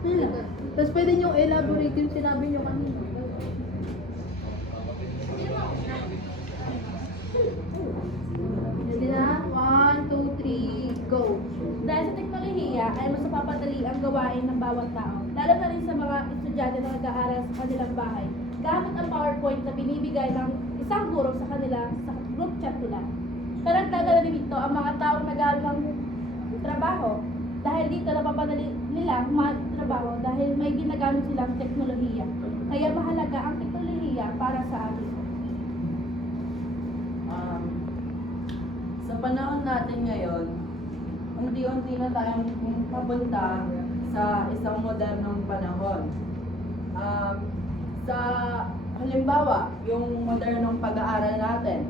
Nila. Tapos pwede nyo elaborate yung sinabi nyo kanina. Ready na? 1, 2, 3, go! Dahil sa teknolohiya ay mas napapadali ang gawain ng bawat tao, lalo na rin sa mga estudyante na nag-aaral sa kanilang bahay. Gamit ang PowerPoint na binibigay ng isang guro sa kanila sa group chat nila. Pero ang dagdag dito ang mga taong nag-aaral ng trabaho. Dahil dito napapadali nila trabaho dahil may ginagamit silang teknolohiya. Kaya mahalaga ang teknolohiya para sa atin. Sa panahon natin ngayon, unti-unti na tayong papunta sa isang modernong panahon. Sa halimbawa, yung modernong pag-aaral natin,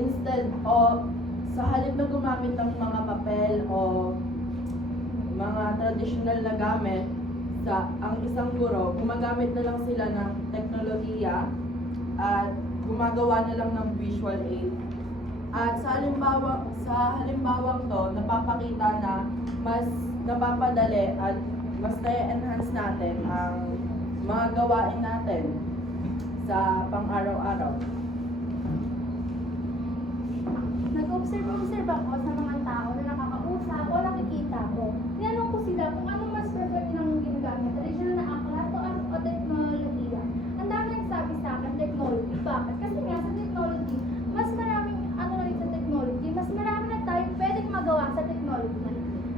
instead o sa halip na gumamit ng mga papel o mga traditional na gamit, ang isang guro, gumagamit na lang sila ng teknolohiya at gumagawa na lang ng visual aid. At sa halimbawang to, napapakita na mas napapadali at mas na-enhance natin ang mga gawain natin sa pang-araw-araw. Nag-observe ako sa mga tao na nakakausap o nakikita ko. Tinanong ko sila kung ano mas prefer nilang ginagamit, traditional na aklat o teknolohiya. Ang dami nagsabi sa akin, technology. Bakit? Kasi nga sa technology, mas maraming sa technology, mas marami na tayo pwedeng magawa sa technology.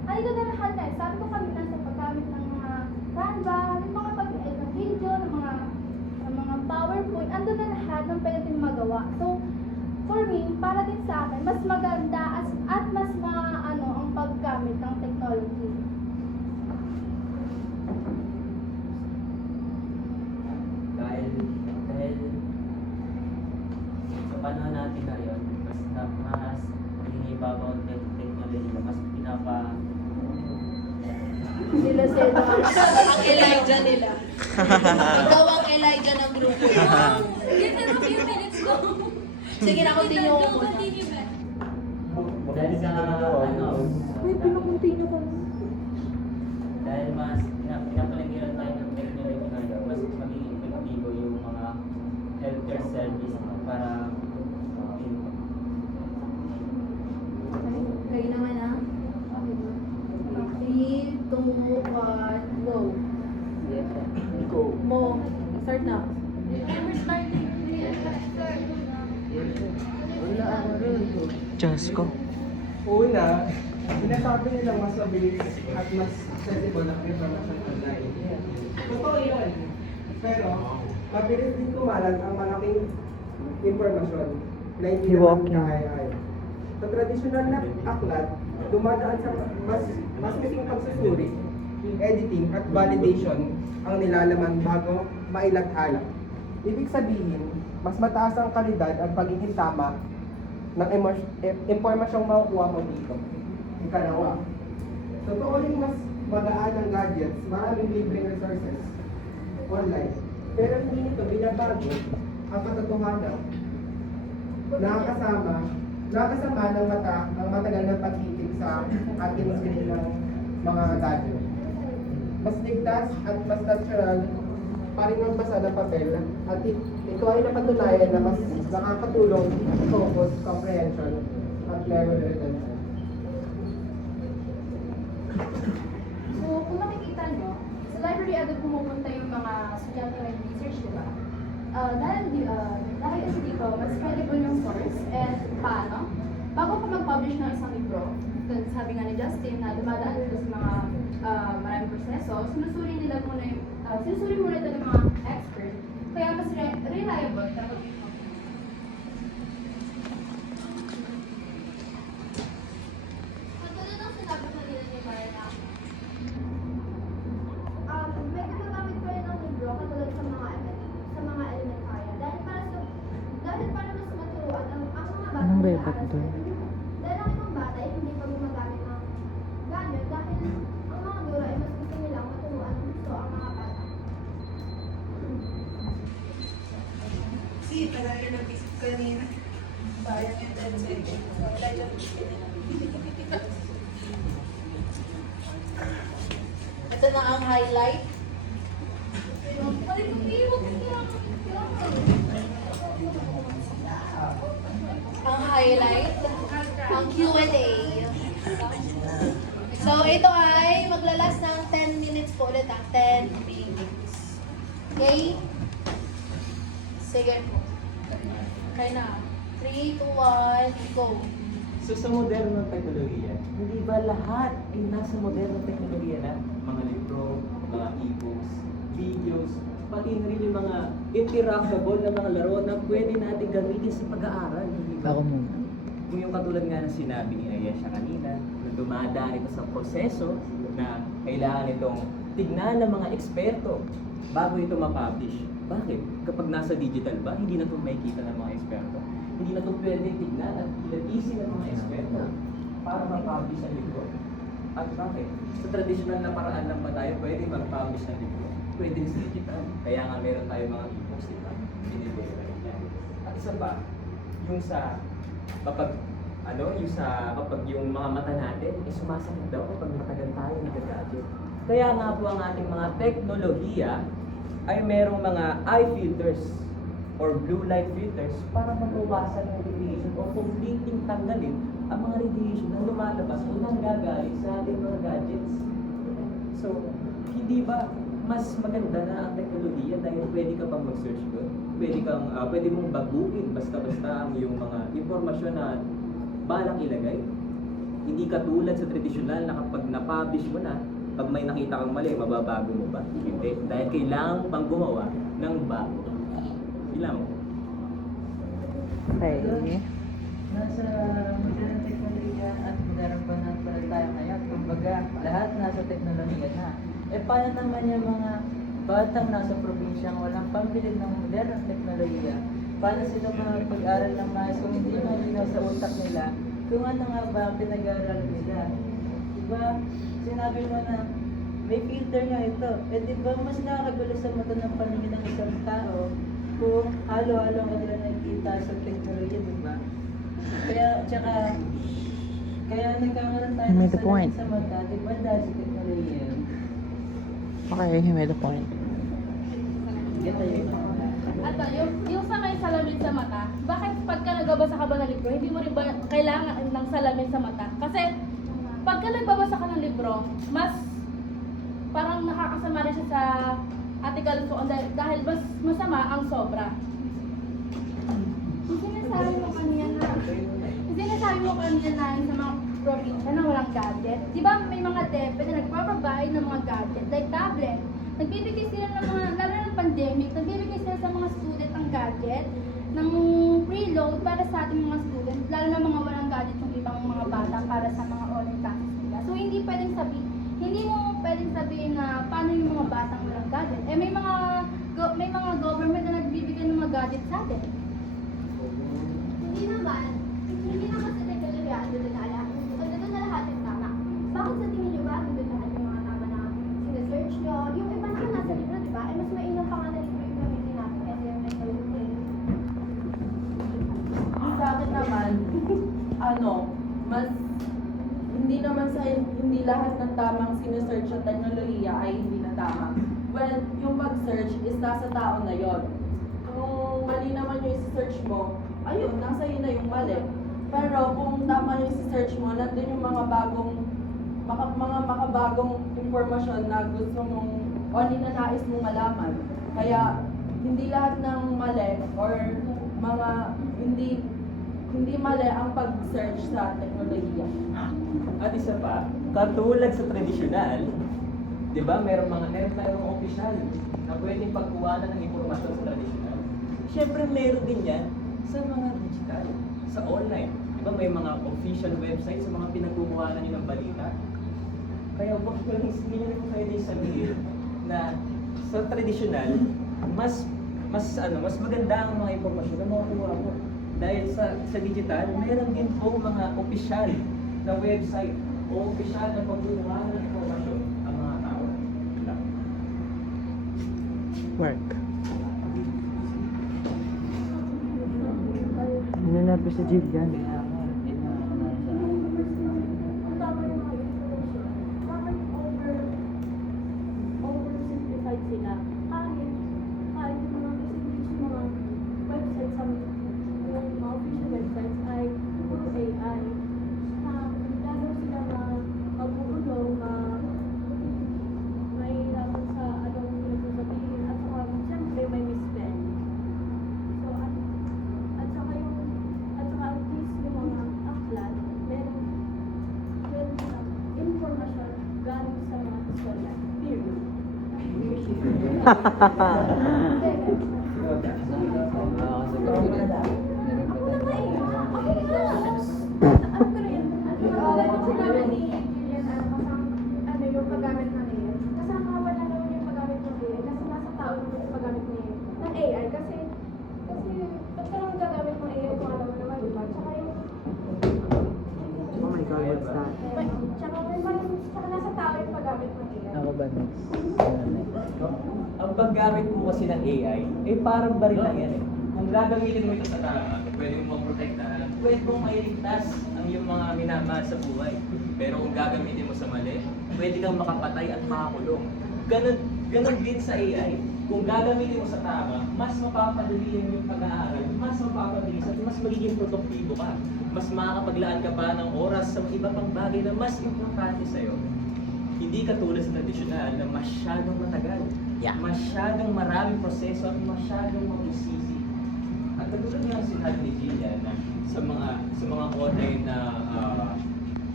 Ano ito na lahat na, sabi ko kami na sa paggamit ng mga Canva, ng mga pag-edit ng video, ng mga PowerPoint, ando na lahat ng pwedeng magawa. So, for me, para din sa akin, mas maganda at mas ang paggamit ng technology. Dahil sa panahon natin ngayon, mas hinibabaw ang teknolohiya, mas Sila ang Elijah nila. Ikaw ang Elijah ng grupo. Give them a few minutes go. Sige na, continue ko muna. Continue ba? dahil sa Uy, pinakontinue ko. dahil mas pinapaligiran tayo ng technology ngayon, mas magiging epektibo yung mga healthcare service para Kayo naman ah. 3, 2, 1, go. Go. Mo. Start na. Remember starting. Wala ako rin. Diyos ko. Una, sinasabi nilang mas mabilis at mas accessible ang information online. Totoo yun. Pero, mabilis din kumalat ang malaking informasyon na hindi naman kaya-kaya. Sa tradisyonal na aklat, dumadaan sa mas mising pagsusuri, editing at validation ang nilalaman bago mailathala. Ibig sabihin, mas mataas ang kalidad at pagiging tama ng impormasyong makukuha mo dito. Ikalawa, totoo rin mas magaan ang gadgets, maraming libreng resources online. Pero hindi nito binabago ang katotohanan. Nakakasama ng mata ang matagal na pagtitig sa ating screen ng mga gadget. Mas ligtas at mas natural pa rin magbasa ng papel at ito ay napatunayan na mas nakakatulong focus, comprehension at memory retention. So, kung makikita nyo, sa library agad pumupunta yung mga estudyante ng research, di ba? Dahil kasi dito, mas credible yung source and paano. Bago ka mag-publish ng isang libro, sabi nga ni Justin na dumadaan dito sa mga maraming proseso, sinusuri muna ito ng mga expert. Kaya mas reliable kapag katulad ng sinabi na nila ni Marna, may ginagamit pa rin ang libro katulad sa mga elementarya. Dahil para mas maturuan ang mga bata Anong na bebat nag-aaral sa doon? libro. Dahil ang ibang bata ay hindi pa gumagamit ng gamit dahil ang mga guro ay mas gusto nilang maturuan gusto ang mga bata. Si, talaga nag-isip kanina. Bayang yung 10 seconds. Ito na ang highlight. Ang highlight, ang Q&A. So, ito ay maglalas ng 10 minutes po ulit, 10 minutes. Okay? Sige po. Okay na. 3, 2, 1, go. So sa modernong teknolohiya, hindi ba lahat ay nasa modernong teknolohiya na? Mga libro, mga e-books, videos, pati na rin yung mga interactable na mga laro na pwede natin gamitin sa pag-aaral. Hindi ba? Kung yung katulad nga ng sinabi ni Ayesha kanina, na dumadaan ito sa proseso na kailangan itong tignan ng mga eksperto bago ito ma-publish. Bakit? Kapag nasa digital ba, hindi na ito makikita ng mga eksperto. Hindi na ito pwedeng tignan at ilatisin ng mga eksperto para ma-publish ang libro. At bakit? Sa traditional na paraan lang ba tayo pwede mag-publish ng libro? Pwede rin sa digital. Kaya nga meron tayo mga e-books, di ba? Binibigay na rin yan. At isa pa, yung sa kapag yung mga mata natin sumasakit daw kapag matagal tayo nag-gadget. Kaya nga po ang ating mga teknolohiya ay merong mga eye filters or blue light filters para mabawasan ng radiation o completely tanggalin ang mga radiation na lumalabas o nanggagaling sa ating mga gadgets. So, hindi ba mas maganda na ang teknolohiya dahil pwede ka pang mag-search doon? Pwede mong baguhin basta-basta ang iyong mga impormasyon na balak ilagay. Hindi katulad sa tradisyonal na kapag na-publish mo na, pag may nakita kang mali, mababago mo ba? Hindi. Dahil kailangan pang gumawa ng bago. Ilang mo? Okay. Nasa modernong teknolohiya at modernong pananampalataya tayo ngayon. Kumbaga, lahat nasa teknolohiya na. Paano naman yung mga batang nasa probinsyang walang pambili ng modernong teknolohiya? Paano sila makapag-aral ng mais kung hindi malinaw sa utak nila kung ano nga ba ang pinag-aaral nila? Diba? Sinabi mo na may filter nga ito. Diba mas nakakagulo sa mata ng paningin ng isang tao kung halo-halo ang nila nakikita sa teknolohiya, diba? Kaya nagkakaroon tayo ng salamin sa mata, diba dahil sa teknolohiya? Okay, he made a point. Ganda yun. At yung sa may salamin sa mata, bakit pagka nagbabasa ka ba ng libro, hindi mo rin ba kailangan ng salamin sa mata? Kasi pagka nagbabasa ka ng libro, mas parang nakakasama rin siya sa article ko dahil mas masama ang sobra. Yung sinasabi mo kanina na yung sa mga probinsya na walang gadget, di ba may mga DepEd na nagpapabay ng mga gadget like tablet? Nagbibigay sila ng mga, lalo ng pandemic, nagbibigay sila sa mga student ang gadget ng preload para sa ating mga student, lalo na mga walang gadget yung ibang mga bata para sa mga online classes nila. So hindi mo pwedeng sabihin na paano yung mga batang walang gadget. May mga government na nagbibigay ng mga gadget sa atin. Hindi naman sa teknolohiya doon na lahat yung tama. Bakit sa tingin nyo ba doon lahat yung mga tama na sinesearch nyo? Yung iba naman nasa libro, di ba? Ay mas mainam pa nga na libro yung gamitin natin kasi yung technology. Sa akin naman, hindi lahat ng tamang sinesearch sa teknolohiya ay hindi na tama. Well, yung pag-search is nasa tao na yon. Kung mali naman yung isi-search mo, ayun, nasa yun na yung mali. Pero kung tama yung isi-search mo, nandun yung mga makabagong impormasyon na gusto mong o ninanais mong malaman. Kaya hindi lahat ng mali or mga hindi mali ang pag-search sa teknolohiya. At isa pa, katulad sa tradisyonal, di ba, meron tayong opisyal na pwedeng pagkuhanan ng impormasyon sa tradisyonal. Siyempre, meron din yan sa mga digital, sa online. Di ba, may mga official website sa mga pinagkukuhanan nyo ng balita. Kaya wag ko lang pwede sabihin na sa tradisyonal, mas maganda ang mga impormasyon na makukuha mo. Dahil sa digital, meron din po mga opisyal na website o opisyal na pagkukuha ng impormasyon ang mga tao. Work. Ninanap sa jeep yan. Sinabi ni Julian, ano yung paggamit ng AI. Kasama naman yung paggamit ng AI kasi nasa tao naman yung paggamit ng AI. Kasi ba't ka naman gagamit ng AI kung alam mo naman, di ba? Tsaka yung Oh my God, what's that? tsaka nasa tao yung paggamit ng AI. Ako ba next? Ang paggamit mo kasi ng AI, parang baril lang yan eh. Kung gagamitin mo ito sa tama, pwede mo maprotektahan, pwede mong mailigtas ang iyong mga minamahal sa buhay. Pero kung gagamitin mo sa mali, pwede kang makapatay at makakulong. Ganon din sa AI. Kung gagamitin mo sa tama, mas mapapadali yung pag-aaral, mas mapapabilis at mas magiging produktibo ka. Mas makakapaglaan ka pa ng oras sa iba pang bagay na mas importante sa'yo. Hindi katulad sa tradisyonal na masyadong matagal. Yeah. Masyadong maraming proseso at masyadong mabusisi. At katulad nga sinabi ni Gillian na sa mga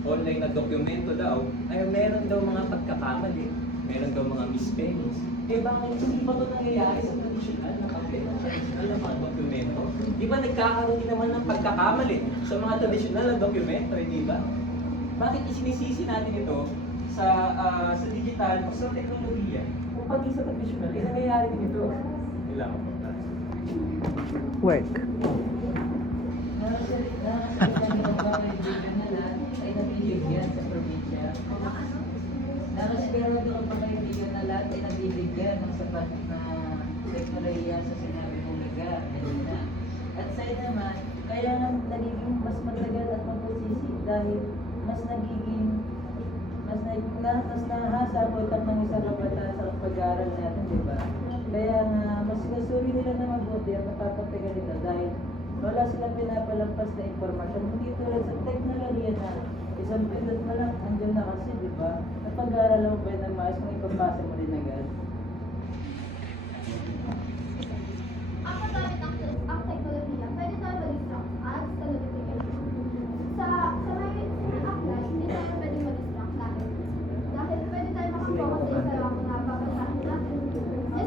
online na dokumento daw ay meron daw mga pagkakamali, meron daw mga misspellings. Bakit hindi ba ito nangyayari sa tradisyonal na papel, sa tradisyonal na mga dokumento? Di ba nagkakaroon din naman ng pagkakamali sa mga tradisyonal na dokumento, hindi ba? Bakit isinisisi natin ito sa digital o sa teknolohiya? Kung pati sa tradisyonal, nangyayari din ito. Ilang po. Work. Ay nabibigyan sa probinsya. Nakasigurado ang mga kaibigan na lahat ay nabibigyan ng sapat na teknolohiya sa sinabi mong lugar. At sa'yo naman, kaya nagiging mas matagal at mabusisi dahil mas nahasabot ang mga isang kabataan sa pag-aaral natin, di ba? Kaya nga, mas sinusuri nila na mabuti at napapatagal nila dahil wala silang pinapalampas na impormasyon. Hindi tulad sa teknolohiya na isang pindot mo lang, andyan na kasi, di ba? Napag-aaral mo ba na maayos kung ipapasa mo rin agad? Ang paggamit ang teknolohiya, pwede tayo mag-distract ads sa notification. Sa may apply, hindi tayo pwede mag-distract dahil pwede tayo makafocus sa mga babasahin natin.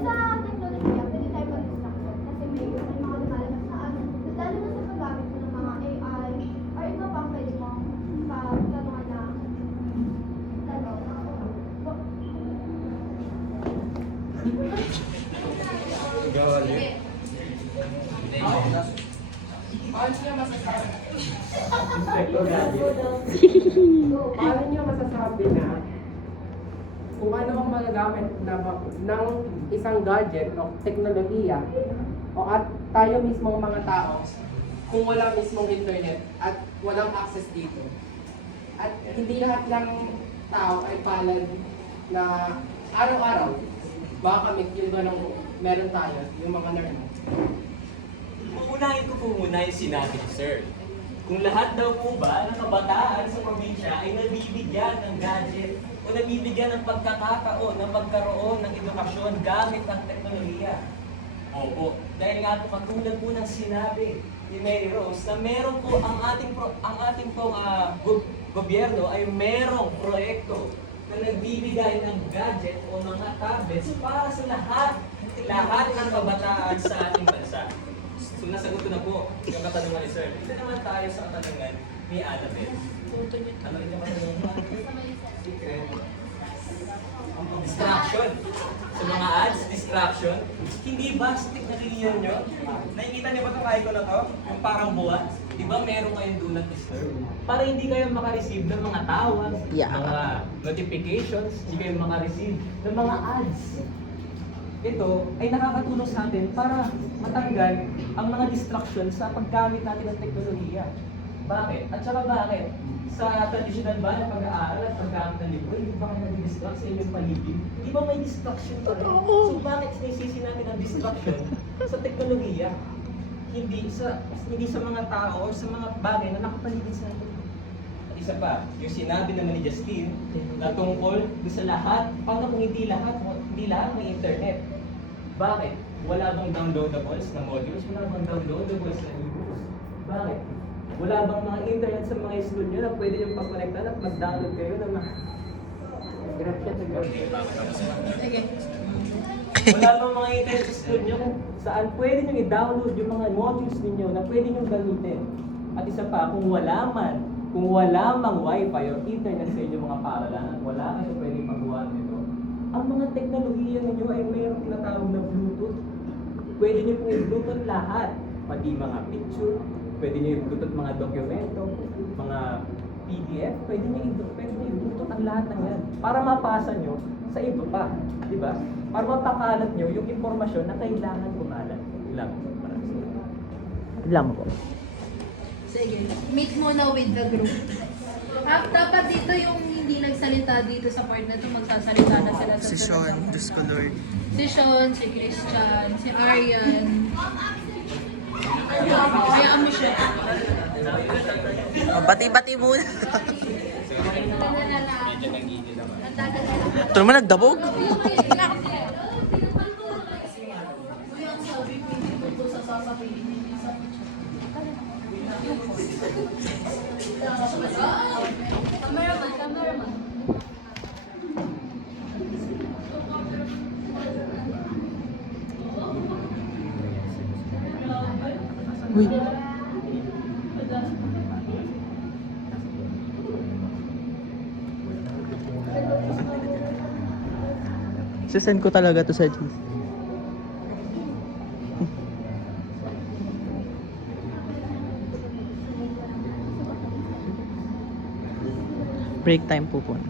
Sa teknolohiya, pwede tayo mag-distract kasi may mga lumalabas na ads. Lalo na sa paggamit mo ng mga AI or iba pang pwede mong pagtanungan na Paano niyo masasabi na kung ano ang magagamit ng isang gadget o teknolohiya o at tayo mismong mga tao kung wala mismong internet at walang access dito? At hindi lahat ng tao ay palad na araw-araw makamit yung ganong meron tayo, yung mga nerd. Uunahin ko po muna yung sinabi ni Sir. Kung lahat daw po ba ng kabataan sa probinsya ay nabibigyan ng gadget o nabibigyan ng pagkakataon ng magkaroon ng edukasyon gamit ang teknolohiya. Opo, dahil nga po katulad po ng sinabi ni Mary Rose na meron po ang ating pong gobyerno ay merong proyekto na nagbibigay ng gadget o mga tablets para sa lahat ng kabataan sa ating bansa. So nasagot ko na po yung katanungan ni Sir. Dito naman tayo sa katanungan ni Annabelle. Ano rin yung katanungan? Secret. Distraction. Sa mga ads, distraction. Hindi ba sa teknolohiya nyo? Nakikita niyo ba itong icon na to? Yung parang buwan? Di ba meron kayong do not disturb? Para hindi kayo makareceive ng mga tawag, Yeah. mga notifications, hindi kayo makareceive ng mga ads. Ito ay nakakatulong sa atin para matanggal ang mga distraction sa paggamit natin ng teknolohiya. Bakit? At saka bakit? Sa traditional ba na pag-aaral at paggamit ng libro, hindi ba kayo nag-distract sa inyong paligid? Hindi ba may distraction pa rin? So bakit sinisisi natin ang distraction sa teknolohiya? Hindi sa mga tao o sa mga bagay na nakapaligid sa atin. At isa pa, yung sinabi naman ni Justine na tungkol sa lahat, paano kung hindi lahat may internet? Bakit? Wala bang downloadables na modules? Wala bang downloadables na e-books? Bakit? Wala bang mga internet sa mga school nyo na pwede nyo pag-connectan at mag-download kayo ng mga... Gracias, Okay. Wala pang mga internet sa school nyo kung saan pwede nyo i-download yung mga modules ninyo na pwede nyo gamitin. At isa pa, kung wala mang wifi or internet sa inyong mga paaralan, wala kayo pwede magawa nito. Ang mga teknolohiya ninyo ay mayroong tinatawag na Bluetooth. Pwede nyo pong i-Bluetooth lahat, pati mga picture, pwede nyo i-Bluetooth mga dokumento, mga PDF, pwede nyo i-Bluetooth ang lahat ng yan para mapasa nyo sa iba pa, di ba? Para mapakalat nyo yung impormasyon na kailangan kumalat. Ilang Lang po. Sige, meet muna with the group. Dapat dito yung hindi nagsalita dito sa part na to, magsasalita na sila sa Sean, Diyos ko Lord. Si Sean, si Christian, si Aryan. Hayaan mo siya. Bati-bati muna. Ito Ang naman nagdabog. Cameraman. Uy. Sisend ko talaga to sa GC. Break time po po.